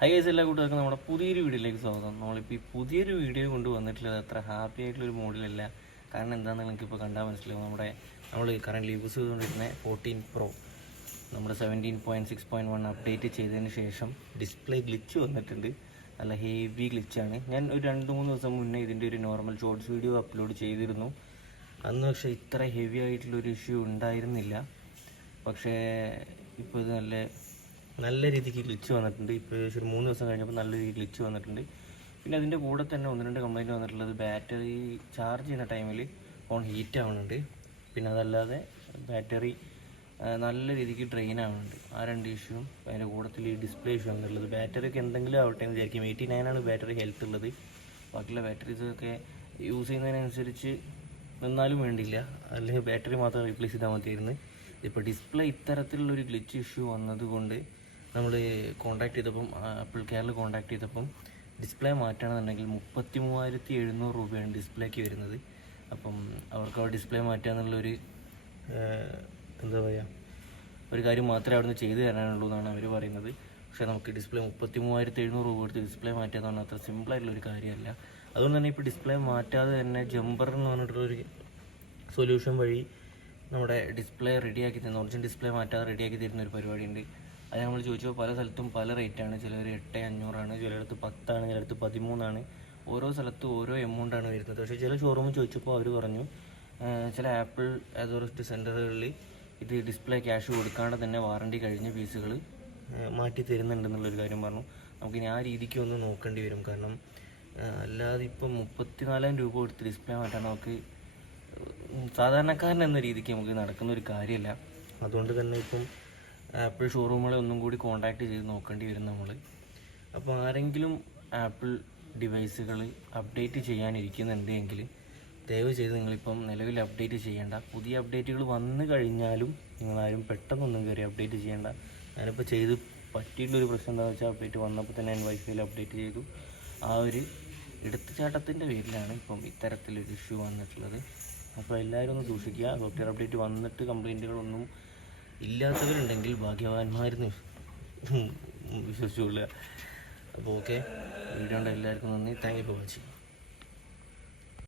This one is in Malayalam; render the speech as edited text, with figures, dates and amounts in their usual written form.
ഹൈ ഗൈസ്, എല്ലാ കൂട്ടുകാർക്കും നമ്മുടെ പുതിയൊരു വീഡിയോയിലേക്ക് സ്വാഗതം. നമ്മളിപ്പോൾ ഈ പുതിയൊരു വീഡിയോ കൊണ്ട് വന്നിട്ടുള്ളത് അത്ര ഹാപ്പി ആയിട്ടുള്ളൊരു മൂഡിലല്ല. കാരണം എന്താണെന്ന് നിങ്ങൾക്കിപ്പോൾ കണ്ടാൽ മനസ്സിലാവും. നമ്മൾ കറൻ്റ് യൂസ് ചെയ്തുകൊണ്ടിരുന്ന 14 Pro നമ്മുടെ 17.6.1 അപ്ഡേറ്റ് ചെയ്തതിന് ശേഷം ഡിസ്പ്ലേ ഗ്ലിച്ച് വന്നിട്ടുണ്ട്. നല്ല ഹെവി ഗ്ലിച്ചാണ്. ഞാൻ ഒരു 2-3 ദിവസം മുന്നേ ഇതിൻ്റെ ഒരു നോർമൽ ഷോർട്സ് വീഡിയോ അപ്ലോഡ് ചെയ്തിരുന്നു. അന്ന് പക്ഷേ ഇത്ര ഹെവി ആയിട്ടുള്ളൊരു ഇഷ്യൂ ഉണ്ടായിരുന്നില്ല. പക്ഷേ ഇപ്പോൾ ഇത് നല്ല രീതിക്ക് ഗ്ലിച്ച് വന്നിട്ടുണ്ട്. ഇപ്പോൾ ഒരു 3 ദിവസം കഴിഞ്ഞപ്പോൾ നല്ല രീതിക്ക് ഗ്ലിച്ച് വന്നിട്ടുണ്ട്. പിന്നെ അതിൻ്റെ കൂടെ തന്നെ 1-2 കംപ്ലൈൻറ്റ് വന്നിട്ടുള്ളത് ബാറ്ററി ചാർജ് ചെയ്യുന്ന ടൈമിൽ ഫോൺ ഹീറ്റ് ആവുന്നുണ്ട്. പിന്നെ അതല്ലാതെ ബാറ്ററി നല്ല രീതിക്ക് ഡ്രെയിൻ ആവുന്നുണ്ട്. ആ 2 ഇഷ്യൂവും അതിൻ്റെ കൂട്ടത്തിൽ ഈ ഡിസ്പ്ലേ ഇഷ്യൂ എന്നുള്ളത്. ബാറ്ററിയൊക്കെ എന്തെങ്കിലും ആവട്ടെ എന്ന് വിചാരിക്കും. 89 ബാറ്ററി ഹെൽത്ത് ഉള്ളത്. ബാക്കിയുള്ള ബാറ്ററീസൊക്കെ യൂസ് ചെയ്യുന്നതിനനുസരിച്ച് നിന്നാലും വേണ്ടില്ല, അല്ലെങ്കിൽ ബാറ്ററി മാത്രം റീപ്ലേസ് ചെയ്താൽ മതിയായിരുന്നു. ഇപ്പോൾ ഡിസ്പ്ലേ ഇത്തരത്തിലുള്ളൊരു ഗ്ലിച്ച് ഇഷ്യൂ വന്നതുകൊണ്ട് നമ്മൾ കോൺടാക്ട് ചെയ്തപ്പം, ആപ്പിൾ കെയറിൽ കോൺടാക്ട് ചെയ്തപ്പം ഡിസ്പ്ലേ മാറ്റണമെന്നുണ്ടെങ്കിൽ 33,700 രൂപയാണ് ഡിസ്പ്ലേക്ക് വരുന്നത്. അപ്പം അവർക്ക് ആ ഡിസ്പ്ലേ മാറ്റുക എന്നുള്ളൊരു എന്താ പറയുക, ഒരു കാര്യം മാത്രമേ അവിടെ നിന്ന് ചെയ്തു തരാനുള്ളൂ എന്നാണ് അവർ പറയുന്നത്. പക്ഷേ നമുക്ക് ഡിസ്പ്ലേ 33,700 രൂപ കൊടുത്ത് ഡിസ്പ്ലേ മാറ്റുക എന്ന് പറഞ്ഞാൽ അത്ര സിമ്പിളായിട്ടുള്ളൊരു കാര്യമല്ല. അതുകൊണ്ട് തന്നെ ഇപ്പോൾ ഡിസ്പ്ലേ മാറ്റാതെ തന്നെ ജമ്പർ എന്ന് പറഞ്ഞിട്ടുള്ളൊരു സൊല്യൂഷൻ വഴി നമ്മുടെ ഡിസ്പ്ലേ റെഡിയാക്കി തരുന്ന, ഒറിജിനൽ ഡിസ്പ്ലേ മാറ്റാതെ റെഡിയാക്കി തരുന്ന ഒരു പരിപാടിയുണ്ട്. അത് നമ്മൾ ചോദിച്ചപ്പോൾ പല സ്ഥലത്തും പല റേറ്റാണ്. ചിലർ 8,500 ചിലയിടത്ത് 10, ചിലയിടത്ത് 13. ഓരോ സ്ഥലത്തും ഓരോ എമൗണ്ടാണ് വരുന്നത്. പക്ഷേ ചില ഷോറൂമിൽ ചോദിച്ചപ്പോൾ അവർ പറഞ്ഞു ചില ആപ്പിൾ അതോറിറ്റി സെൻറ്ററുകളിൽ ഇത് ഡിസ്പ്ലേ ക്യാഷ് കൊടുക്കാണ്ട് തന്നെ വാറണ്ടി കഴിഞ്ഞ പീസുകൾ മാറ്റി തരുന്നുണ്ടെന്നുള്ളൊരു കാര്യം പറഞ്ഞു. നമുക്കിനി ആ രീതിക്ക് ഒന്ന് നോക്കേണ്ടി വരും. കാരണം അല്ലാതെ ഇപ്പം 34,000 രൂപ കൊടുത്ത് ഡിസ്പ്ലേ മാറ്റാൻ നമുക്ക് സാധാരണക്കാരൻ എന്ന രീതിക്ക് നമുക്ക് നടക്കുന്ന ഒരു കാര്യമല്ല. അതുകൊണ്ട് തന്നെ ഇപ്പം ആപ്പിൾ ഷോറൂമുകളെ ഒന്നും കൂടി കോൺടാക്റ്റ് ചെയ്ത് നോക്കേണ്ടി വരും നമ്മൾ. അപ്പോൾ ആരെങ്കിലും ആപ്പിൾ ഡിവൈസുകൾ അപ്ഡേറ്റ് ചെയ്യാനിരിക്കുന്നുണ്ടെങ്കിൽ ദയവ് ചെയ്ത് നിങ്ങളിപ്പം നിലവിൽ അപ്ഡേറ്റ് ചെയ്യേണ്ട. പുതിയ അപ്ഡേറ്റുകൾ വന്നു കഴിഞ്ഞാലും നിങ്ങളാരും പെട്ടെന്നൊന്നും കയറി അപ്ഡേറ്റ് ചെയ്യേണ്ട. ഞാനിപ്പോൾ ചെയ്ത് പറ്റിയിട്ടുള്ളൊരു പ്രശ്നം എന്താണെന്ന് വെച്ചാൽ അപ്ഡേറ്റ് വന്നപ്പോൾ തന്നെ ഞാൻ വൈഫൈയിൽ അപ്ഡേറ്റ് ചെയ്തു. ആ ഒരു എടുത്തുചാട്ടത്തിൻ്റെ പേരിലാണ് ഇപ്പം ഇത്തരത്തിലൊരു ഇഷ്യൂ വന്നിട്ടുള്ളത്. അപ്പോൾ എല്ലാവരും ഒന്ന് സൂക്ഷിക്കുക. സോഫ്റ്റ്വെയർ അപ്ഡേറ്റ് വന്നിട്ട് കംപ്ലൈൻറ്റുകളൊന്നും ഇല്ലാത്തവരുണ്ടെങ്കിൽ ഭാഗ്യവാന്മാരെന്ന് വിശ്വസിച്ചുകൊള്ളുക. അപ്പോൾ ഓക്കെ, വീഡിയോ ഉണ്ട്. എല്ലാവർക്കും നന്ദി. Thank you for watching.